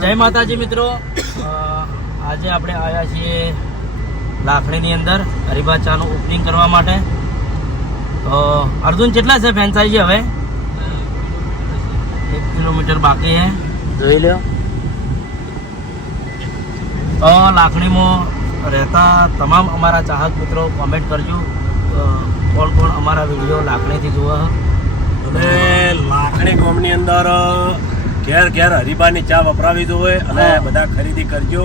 જય માતાજી મિત્રો. આજે આપણે આવ્યા છીએ લાખણીની અંદર હરિભા ચાનું ઓપનિંગ કરવા માટે. તો અર્જુન કેટલા છે ફેન્સાઈ હવે? એક કિલોમીટર બાકી છે જોઈ લો તો લાખણીમાં રહેતા તમામ અમારા ચાહક મિત્રો કોમેન્ટ કરજો. કોણ કોણ અમારા વીડિયો લાખણીથી જોવા અને લાકડી ગામની અંદર ઘેર ઘેર હરીબાની ચા વપરાવી દો હોય અને બધા ખરીદી કરજો.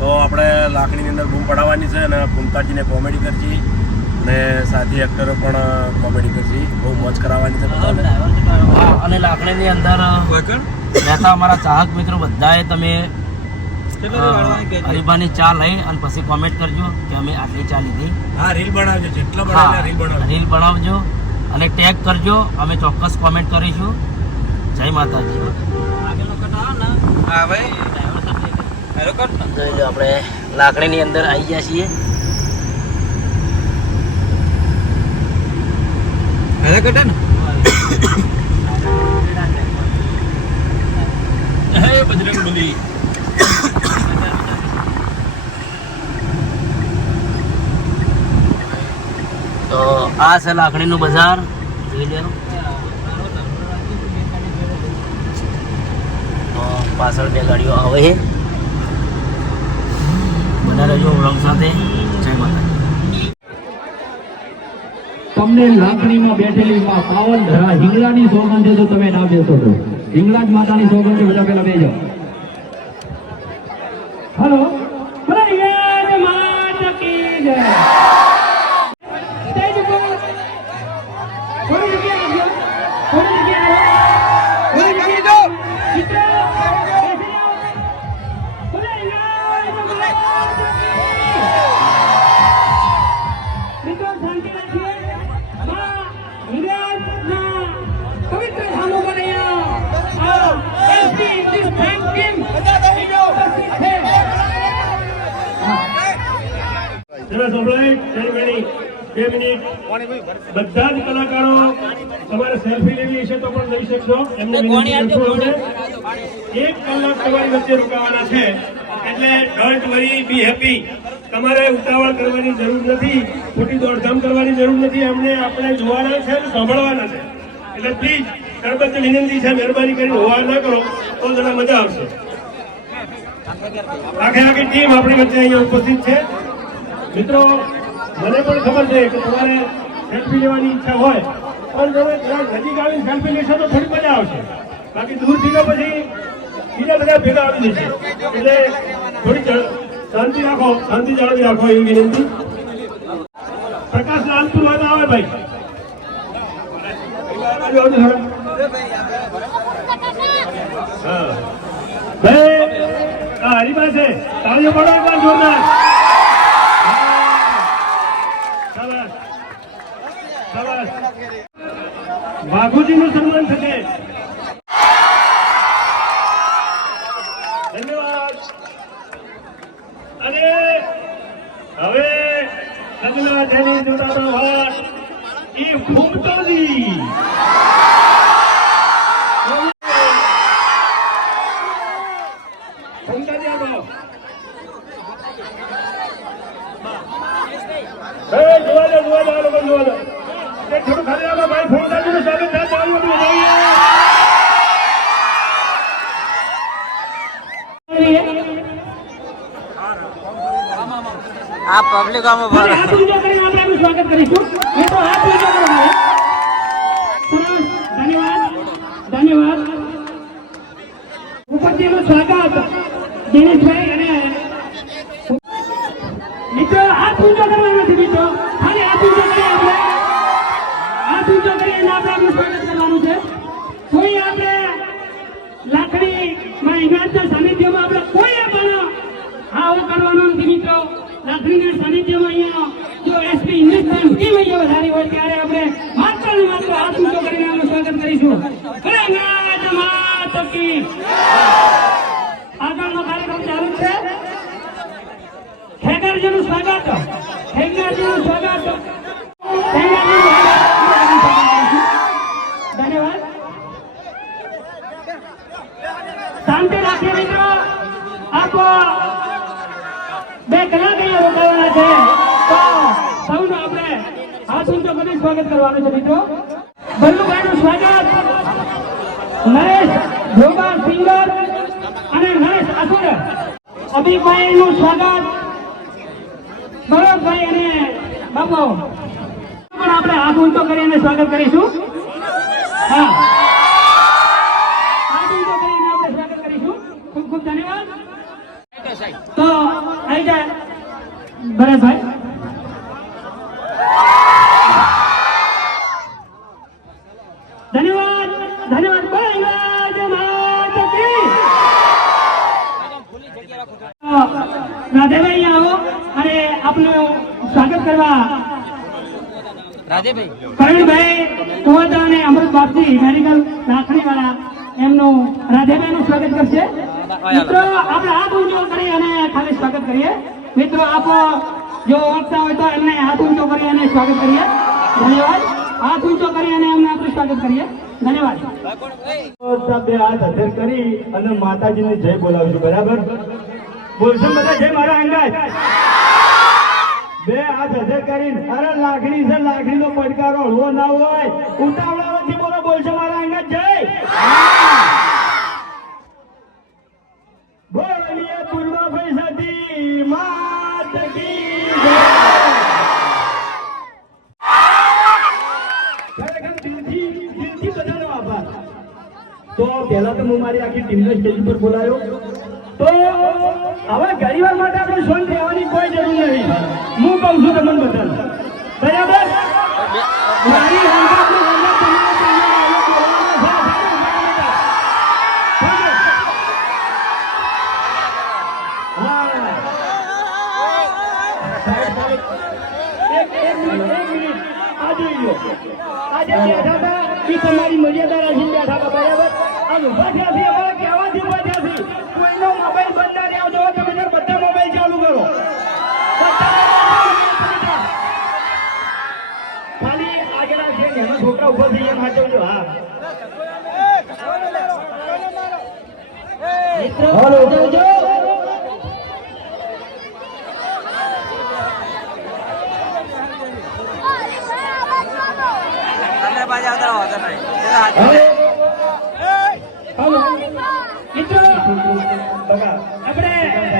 તો આપણે લાકડીની અંદર બૂમ પડાવવાની છે અને ફૂમતાજીને કોમેડી કરજી અને સાથી એક્ટરો પણ કોમેડી કરજી. બહુ મોજ કરાવવાની છે અને લાકડીની અંદર રહેતા અમારા ચાહક મિત્રો બધાએ તમે હરીબાની ચા લઈ અને પછી કોમેન્ટ કરજો કે અમે આટલી ચા લીધી. હા રીલ બનાવજો જેટલો બનાવે રીલ બનાવજો. રીલ બનાવજો અને ટેગ કરજો. અમે ચોક્કસ કોમેન્ટ કરીશું. જય માતાજી. જોઈ લો આપણે લાકડીની અંદર આવી ગયા છીએ. તો આ છે લાકડીનું બજાર. જોઈ લેવાનું તો પાછળ બે ગાડીઓ આવે છે. બધા રજો વળંગ સાથે જય માતાજી. તમને લાકડીમાં બેઠેલી માં પાવન ધરા હિંગળાની સોગંદ છે તો તમે ના બેસો છો હિંગળાજ માતાની સોગંદ છે બધા પેલા જાઓ. હલો? સંભળાય. બે મિનિટ. બધા જ કલાકારો તમારે સેલ્ફી લેવી હશે તો પણ લઈ શકશો. એમને. એક કલાક તમારી વચ્ચે રોકાવાના છે. એટલે ડોન્ટ વરી બી હેપી તમારે ઉતાવળ કરવાની જરૂર નથી. ખોટી દોડધામ કરવાની જરૂર નથી. અમને આપણે જોવાના છે સાંભળવાના છે. એટલે પ્લીઝ સરબત વિનંતી છે મહેરબાની કરીને હોવા ના કરો. તો જરા મજા આવશે. આખે આખી ટીમ આપણી વચ્ચે અહીંયા ઉપસ્થિત છે. મિત્રો, મને પણ ખબર છે કે તમારે સેલ્ફી લેવાની ઈચ્છા હોય, પણ તમે જરાક નજીક આવીને સેલ્ફી લેશો તો થોડી મજા આવશે. બાકી દૂરથી તો પછી બીજા બધા ભેગા આવી જશે. એટલે થોડી શાંતિ રાખો, શાંતિ જાળવી રાખો એવી વિનંતી. પ્રકાશ લાલપુર હોય તો આવે ભાઈ. હા. ભાઈ આ છે. તાળીઓ પડો એકવાર જોરદાર. વાઘુજીનું સન્માન થશે. ધન્યવાદ. અને હવે લગ્ન જેની જોડાનો વાત એ ફૂમતોજી ફૂમતાજી આવો એ જોવા દો જોવા દો આ લોકો જોવા દો એ થોડું ખાલી આપો ભાઈ ફૂમતાજીનું સ્વાગત થાય ચાલુ બધું જોઈએ આ પબ્લિક આમાં ખાલી હાથ ઊંચો કરીને આપણે એનું સ્વાગત કરીશું એ તો હાથ ઊંચો કરવાનો સરસ ધન્યવાદ ધન્યવાદ ઉપરથીનું સ્વાગત દિનેશભાઈ અને મિત્રો હાથ ઊંચો કરવાનો છે મિત્રો ખાલી હાથ ઊંચો કરી આપણે હાથ ઊંચો કરીને આપણે એનું સ્વાગત કરવાનું છે કોઈ આપણે લાકડીમાં ઇંગ્રાજના સાનિધ્યમાં આપણે કોઈ પણ આવો કરવાનો નથી મિત્રો લાકડીના સાનિધ્યમાં અહીંયા જો એસપી હિન્દુસ્તાન ટીમ અહીંયા વધારી હોય ત્યારે આપણે માત્ર ને માત્ર હાથ ઊંચો કરીને આનું સ્વાગત કરીશું. રંગાજ માત કી આગળનો કાર્યક્રમ ચાલુ છે. ખેગરજીનું સ્વાગત. ખેગરજીનું સ્વાગત ખેગરજીનું સ્વાગત. ધન્યવાદ શાંતિ રાખીએ મિત્રો ઊંચો મને સ્વાગત કરવાનું છે મિત્રો. ભલ્લુભાઈનું સ્વાગત. નરેશ જોગા સિંગર અને નરેશ આસુર અભિભાઈનું સ્વાગત. ભરતભાઈ અને બાબુ પણ આપણે હાથ ઊંચો કરીને સ્વાગત કરીશું. હા. કરીશું. ખૂબ ખૂબ ધન્યવાદ. તો આવી જાય. ભરતભાઈ ધન્યવાદ ધન્યવાદ બળરાજ માત કી રાધેભાઈ આવો અને આપનું સ્વાગત કરવા પ્રવીણભાઈ કુવાદા અને અમૃત બાપજી મેડિકલ રાખણી વાળા એમનું રાધેભાઈનું સ્વાગત કરશે. મિત્રો આપણે હાથ ઊંચો કરી અને ખાલી સ્વાગત કરીએ. મિત્રો આપ જો વાંચતા હોય તો એમને હાથ ઊંચો કરી અને સ્વાગત કરીએ. ધન્યવાદ. હાથ ઊંચો કરી અને એમને આપણે સ્વાગત કરીએ. ધન્યવાદ. બધા બે હાથ કરી અને માતાજીને જય બોલાવજો બરાબર? બોલશો બધા? જય મારા અંગાજ. બે હાથ હજે કરીને, અરે લાકડી છે લાકડી નો પડકારો હળવો ના હોય. ઉતાવળાથી બોલો, બોલશો મારા અંગાજ જય! તો પહેલા તો હું મારી આખી ટીમને સ્ટેજ પર બોલાયો. તો હવે ઘણીવાર માટે આપણે શાંત રહેવાની કોઈ જરૂર નથી. હું કહું છું તમને બધાને. બરાબર? મારી તમારે મર્યાદા રાખીને બેઠા બરાબર? આ ઊભા થયા છે કહેવાથી ઊભા થયા છે ઊભા થઈ ગયા હાચવજો હા મિત્રો. હવે હાલો મિત્રો બગા આપણે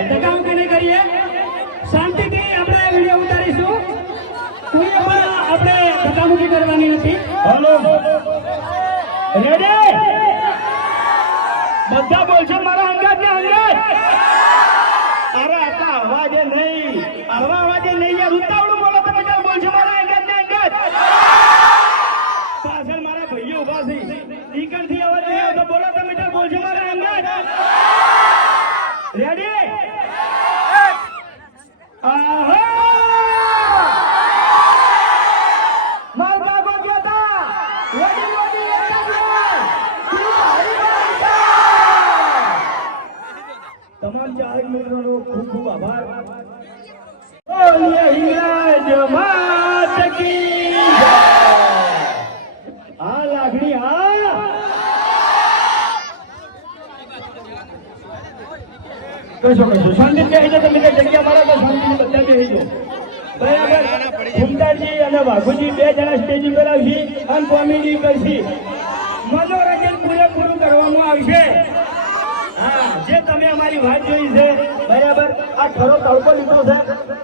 ધક્કામુક્કી નહીં કરીએ શાંતિથી આપણે વીડિયો ઉતારીશું કોઈ પણ આપણે ધક્કામુક્કી કરવાની નથી હાલો રેડી બધા બોલશો મારા અંગાત ને અંગાત અરે આટલા અવાજે નહીં આવા અવાજે નહીં યાર ઉતાવળું બોલો તમે ચાલ બોલશો મારા અંગાત ને અંગાત પાછળ મારા ભાઈઓ ઊભા છે નીકળથી અવાજ નહીં આવતો બોલો તમે ચાલ બોલશો મારા અંગાત રેડી આહા માર બાબો ગયો તા વડી વડી એક જ વાર. તું મારી વાર્તા. તમામ ચાહક મિત્રોનો ખૂબ ખૂબ આભાર બોલીએ હિંગળાજ માત કી જય. આ લાગણી આ કશો કશો શાંતિ બેસી જાઓ તમે જગ્યા મળે તો શાંતિ બધા બેસી જાઓ. અને વાઘુજી બે જણા સ્ટેજ ઉપર આવશે અને કોમેડી કરશે મનોરંજન પૂરેપૂરું કરવામાં આવશે. હા, જે તમે અમારી વાત જોઈ છે, બરાબર? આ ખરો તડકો લીધો છે.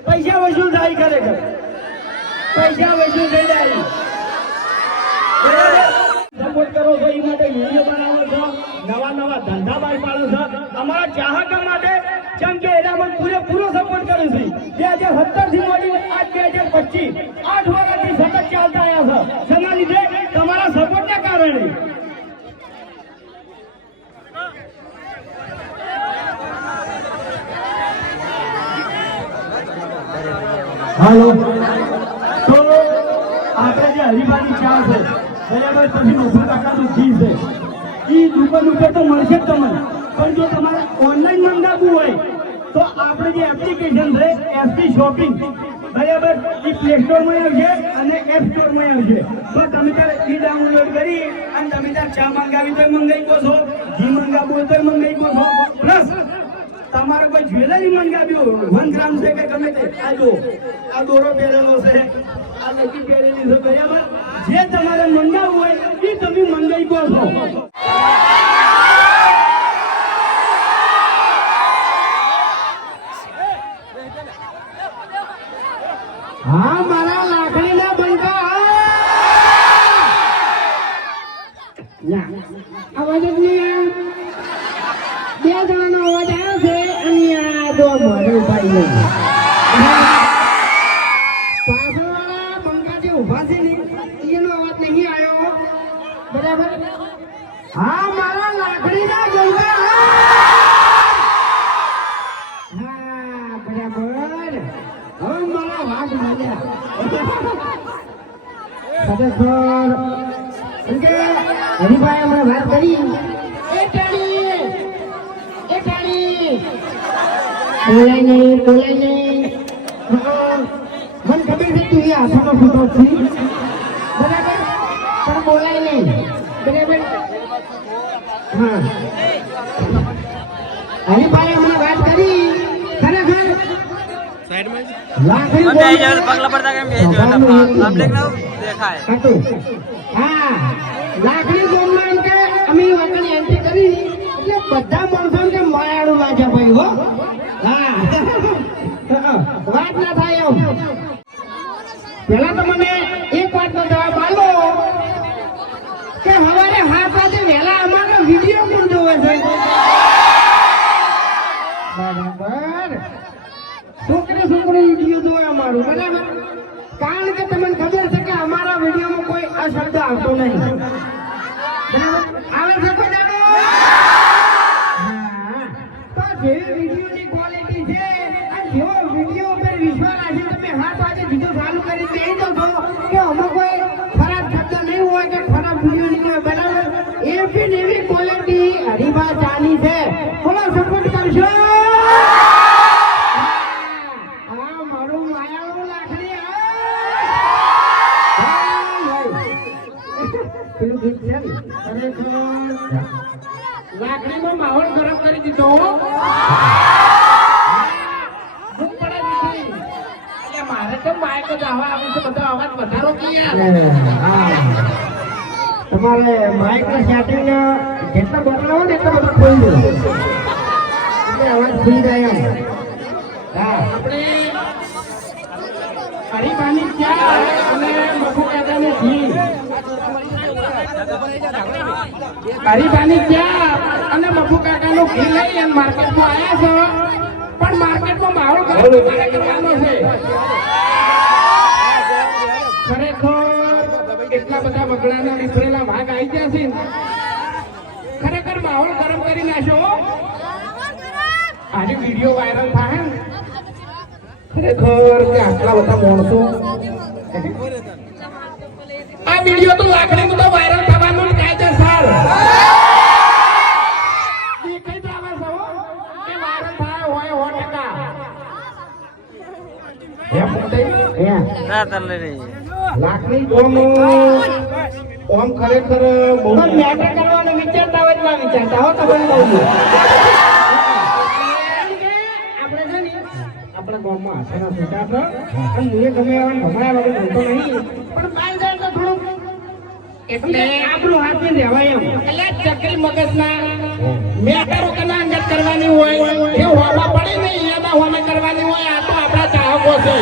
પૈસા વસૂલ થાય ખરેખર. પૈસા વસૂલ થઈ જાય. સપોર્ટ કરો છો એ માટે વીડિયો બનાવો છો. નવા નવા ધંધા બહાર પાડો છો. અમારા ચાહકો માટે જેમ કે એનામાં પૂરેપૂરો સપોર્ટ કરું છું. બે હજાર સત્તરથી મોડી આજ બે હજાર પચીસ, આઠ વર્ષથી સતત ચાલતા આવ્યા છો. શેના લીધે તમારા સપોર્ટના કારણે. હાલો. તો આપણે જે હરિભાની ચા છે બરાબર પછી નોકર કાકાનું છે? એ દુકાન ઉપર તો મળશે જ તમને. પણ જો તમારે ઓનલાઈન મંગાવવું હોય, તો આપણે જે એપ્લિકેશન છે એસપી શોપિંગ બરાબર? એ પ્લે સ્ટોરમાં આવશે અને એપ સ્ટોરમાં આવશે. તો તમે ત્યારે એ ડાઉનલોડ કરી અને તમે ત્યારે ચા મંગાવી તો મંગાવી શકો છો, ઘી મંગાવવું તો મંગાવી શકો છો. પ્લસ તમારે કોઈ જ્વેલરી મંગાવ્યું વન ગ્રામ છે કે ગમે તે, આ જો આ દોરો પહેરેલો છે, આ લકી પહેરેલી છે, બરાબર? જે તમારે મંગાવવું હોય એ તમે મંગાવી કહો છો હા, મારા લાકડીના ના અવાજ નહીં બે જણાનો અવાજ આવ્યો છે અને આ જો મારું ભાઈ પાછળવાળા બંકા જે ઊભા છે ને એનો અવાજ નહીં આવ્યો બરાબર હા મારા લાકડીના બંકા હા બરાબર હવે મારા વાઘ મળ્યા ખરેખર કેમ કે હરિભાઈ હમણાં વાત કરી એ ટાણી એ ટાણી બોલાય નહીં બોલાય નહીં હા, મને ખબર છે તું એ આસાનો ફોટો છે બરાબર પણ બોલાય નહીં બરાબર હા હરિભાઈ હમણાં વાત કરી. ખરેખર પગલા પડતા કેમ પબ્લિકનું દેખાય. હા. લાકડી બોમ્બમાં એમ કે અમે વતની એન્ટ્રી કરી. એટલે બધા માણસો કે માયાળું લાગ્યા ભાઈ હો. હા. વાત ના થાય એમ પેલા તો મને એક વાતનો જવાબ આલો કે હવારે વાગે અમારો વીડિયો પણ જોવે છે? બરાબર. છોકરી છોકરી વીડિયો જોવે અમારું, બરાબર? કારણ કે તમને ખબર છે કે અમારા વિડીયોમાં કોઈ અશબ્દ આવતો નહીં. આવે છે કોઈ દાડો? હા. તો ક્વોલિટી છે. જેવો વીડિયો ઉપર વિશ્વાસ રાખી તમે હાથ આજે બીજો ચાલુ કરી દે તો છો કે આમાં કોઈ ખરાબ શબ્દ નહીં હોય કે ખરાબ વીડિયો નહીં હોય બરાબર એવી ને એવી ક્વોલિટી હરીબા ચાલી છે બોલો સપોર્ટ કરશો હા, મારું માયાળું લાકડી, હા. પેલું ગીત છે ને, ખરેખર લાકડીમાં માહોલ ગરમ કરી દીધો હો. ભૂખ પડે નથી. એટલે મારે તો માઇક જ આવા આવે છે બધો અવાજ વધારો કે યાર. તમારે માઇક ના સેટિંગ જેટલા હોય ને એટલા બધા ખોલી દો. એટલે અવાજ ખુલી જાય એમ. હા. આપણે ચા અને મફુ કાકાની ઘી હરીબાની ચા અને મફુ કાકાનું ઘી લઈ અને માર્કેટમાં આવ્યા છો. પણ માર્કેટમાં માહોલ કરવાનો છે. ખરેખર એટલા બધા બગડાના વિફરેલા ને. ખરેખર માહોલ ગરમ કરી નાખ્યો. આજે વીડિયો વાયરલ થાય ને ખરેખર કે આટલા બધા માણસો આ વીડિયો તો લાકડી તો વાયરલ થવાનું જ કાયદેસર દેખાઈ જ આવે છે હો કે વાયરલ થાય હોય સો ટકા એમ નથી? એમ. લાકડી ઓમ ઓમ ખરેખર બહુ કરવાનો વિચારતા હોય ના વિચારતા. હો તમે. આપણે ને ગામમાં અને ગમે એવા વગર નહીં. પણ જાય તો એટલે આપણું હાથે રહેવાય એમ. એટલે ચકલી મગજના મેટરો કના અંગત કરવાની હોય એ હોવા પડે નહીં એના હોમે કરવાની હોય આ તો આપણા ચાહકો છે.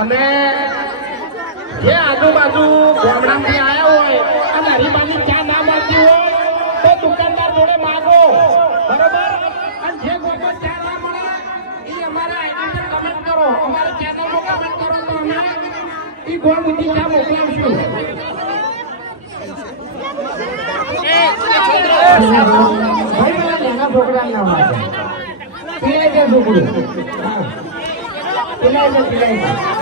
અમે જે આજુબાજુ ગામડામાંથી આવ્યા હોય અને હરીબાની ચા ના મળતી હોય, તો દુકાનદાર જોડે માગો. બરોબર? અને જે ગામમાં ચા ના મળે, એ અમારા આઈડી પર કમેન્ટ કરો. અમારા ચેનલમાં કમેન્ટ કરો તો અમે એ ગોળ ઊંચી ચા મોકલાવશું? છોકરા.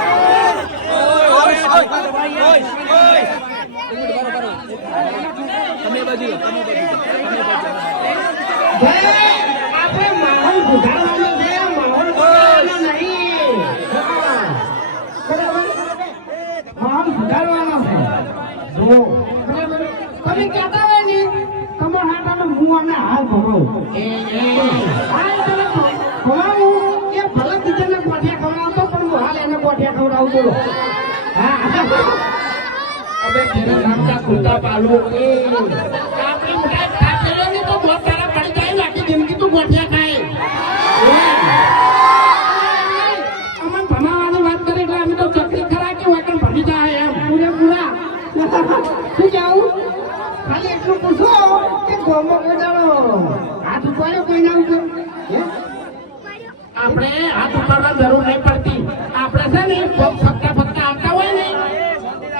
આપણે માહોલ સુધારવાનો છે માહોલ બગાડવાનો નહીં માહોલ સુધારવાનો છે ખવડાવતો પણ હું હાલ એને ગોઠિયા ખવડાવું બોલો તો ગોઠિયા ખાય ભણાવવાની વાત કરે અમે તો ચકરી ખરા કે ભણી જાય એમ પૂરેપૂરા આપણે હાથ ઉપાડવા જરૂર નહીં પડતી. આપણે છે ને પગ ફરતા ફરતા આવતા હોય ને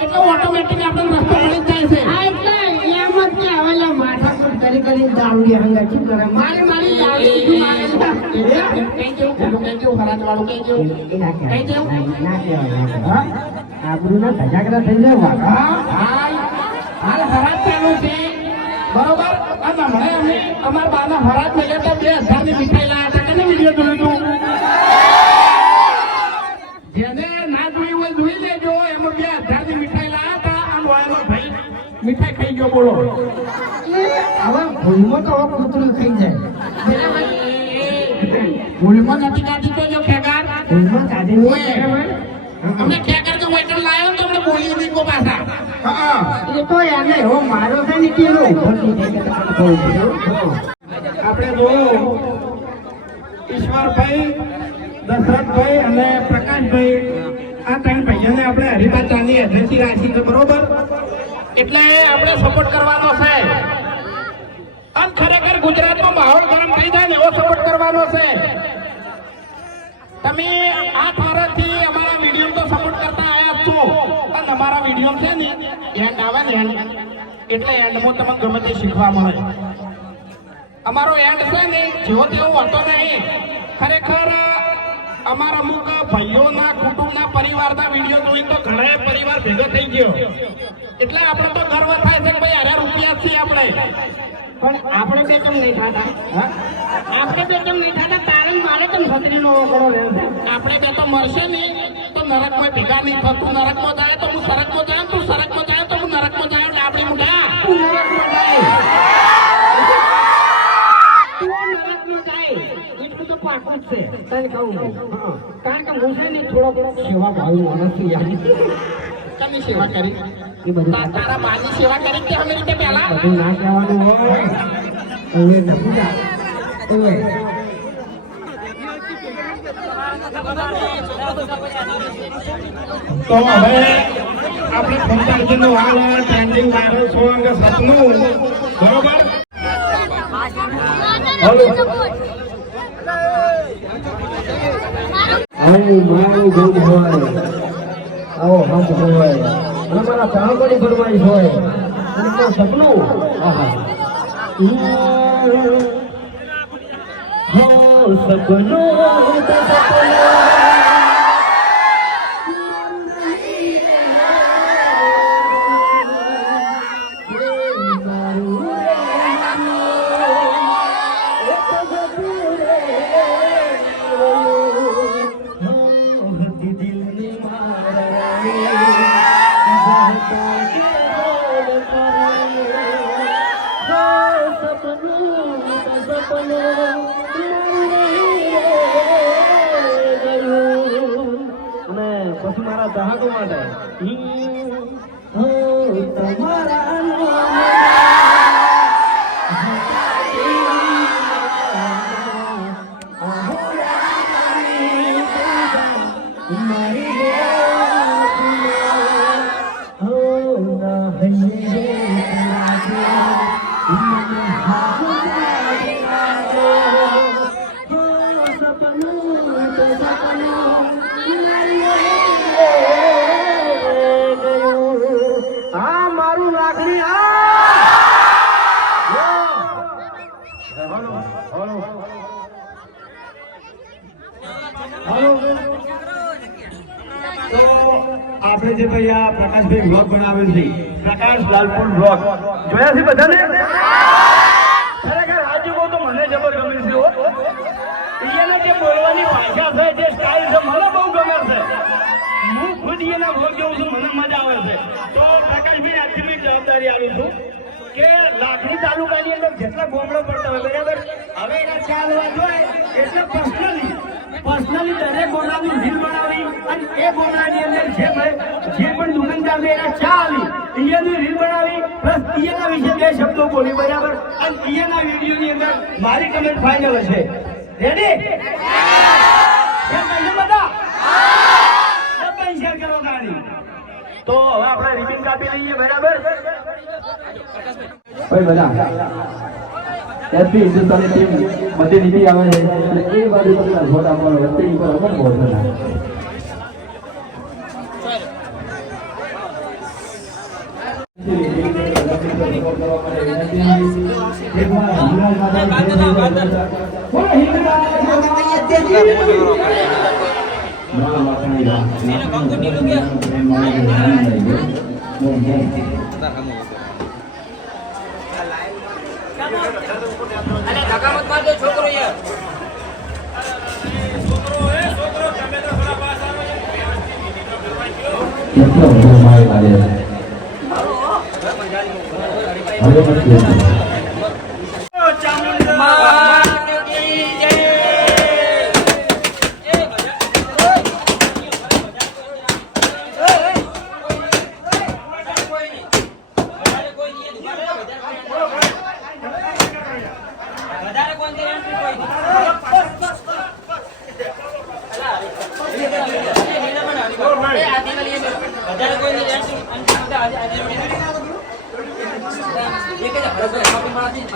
એટલે ઓટોમેટિક આપણને રસ્તો મળી જ જાય છે હા એટલે એમ જ કે આવેલા માથા પર કરી દારૂડી શું કરે મારે મારી શું મારે કઈ પેલું કઈ જેવું ફરાજ વાળું કઈ જેવું ના કહેવાય હા આબરૂ ના ધજાગરા થઈ જાય હા હાલ હાલ ફરાજ ચાલુ છે બરોબર અને હમણાં અમે અમાર બાના ફરાજ મળ્યા તો બે હજારની મીઠાઈ લાયા હતા કેને વીડિયો જોયું તું જેને ના જોઈ હોય જોઈ લેજો એમાં બે હજારની મીઠાઈ લાયા હતા આમ ભાઈ મીઠાઈ ખાઈ ગયો બોલો હવે ભૂલમાં તો હવે કૂતરું થઈ જાય. ભૂલમાં નથી કાઢી તો જો ખેગાર? ભૂલમાં કાઢી હોય અમને ખેગાર તો વેટર લાયો તો અમને બોલી ઉડી કો પાછા. હા એ તો એને હો મારો છે ને કેરો આપણે જો ઈશ્વરભાઈ દશરથભાઈ અને પ્રકાશભાઈ આ ત્રણ ભાઈઓને આપણે હરિપાચાની એજન્સી રાખી છે બરોબર? એટલે આપણે સપોર્ટ કરવાનો છે. અને ખરેખર ગુજરાતમાં માહોલ ગરમ થઈ જાય ને એવો સપોર્ટ કરવાનો છે. તમે આ વર્ષથી અમારા વીડિયો તો સપોર્ટ કરતા આવ્યા છો. અને અમારા વીડિયો છે ને એન્ડ આવે ને એન્ડ એટલે એન્ડમાં તમને ગમે તે શીખવા મળે. અમારો એન્ડ છે ને, જેવો તેવો હતો નહીં. ખરેખર, અમારા અમુક ભાઈઓના, કુટુંબના પરિવારના વીડિયો જોઈ તો ઘણા પરિવાર ભેગો થઈ ગયો. એટલે આપણે તો ગર્વ થાય છે કે ભાઈ અરે રૂપિયા છીએ આપણે. પણ આપણે બે કેમ નહીં થતા? આપણે બે કેમ નહીં થતા? કારણ મારે કેમ છત્રીનો ઓગળો લેવો? આપણે બે તો મળશે ને તો નરકમાં ભેગા નહીં થતું. નરકમાં જાય તો હું સરકમાં જાય તું સરકમાં જાય તો હું નરકમાં જાય એટલે આપણે મુઢા. તું નરકમાં જાય. કારણ કે હું છે ને થોડો સેવા ભાવ માણસ છું યાર. કની સેવા કરી. એ બધું તારા બાની સેવા કરી કે અમે રીતે પહેલા? બધું ના કહેવાનું હોય. હવે નથી ના હવે તો હવે આપણે પંચાયતનો હાલ ટ્રેન્ડિંગ વાયરલ સોંગ સપનું. બરોબર? આની મારું ગુડ હોય. આવો હંપ હોય અને મારા પ્રાણપણી ફરમાઈશ હોય. અને તો સપનું. આહા. હો સપનું. પ્રકાશભાઈ બ્લોગ બનાવેલ છે. પ્રકાશ લાલપુર બ્લોગ જોયા છે બધાને? ખરેખર આજે કહું તો મને જબર ગમે છે હો. એના જે બોલવાની ભાષા છે, જે સ્ટાઇલ છે, મને બહુ ગમે છે. હું ખુદ એના બ્લોગ જોઉં છું, મને મજા આવે છે. તો પ્રકાશભાઈ એક જવાબદારી આલું છું કે લાખણી તાલુકાની અંદર જેટલા ગોમડો પડતા હોય, બરાબર? હવે એના ચાલવા જોઈએ એટલે પર્સનલી પર્સનલી દરેક ગોમડાની રીલ બનાવી અને એ ગોમડાની અંદર જે ને એના ચા આવી અહીંયાની રીલ બનાવી પ્લસ અહીંયાના વિશે બે શબ્દો બોલી બરાબર અને અહીંયાના વિડીયોની અંદર મારી કમેન્ટ ફાઇનલ હશે રેડી તો હવે આપણે રિબિન કાપી લઈએ બરાબર ભાઈ બધા હિન્દુસ્તાની ટીમ બધી નીતિ આવે છે એ બાજુ તમને ફોટા મળે વચ્ચે ઉપર અમુક બહુ છોકરો બધો માલ લાગે છે હવે નથી મારે ફોટો લેવા દે છે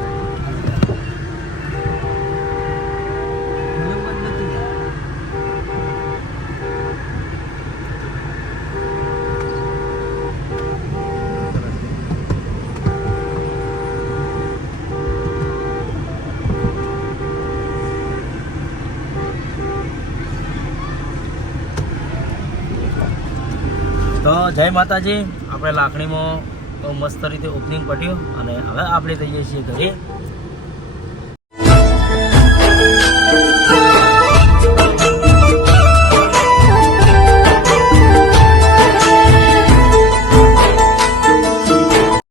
જય માતાજી. આપણે બહુ મસ્ત રીતે ઓપનિંગ પટ્યું અને હવે આપણે જઈએ છીએ ઘરે.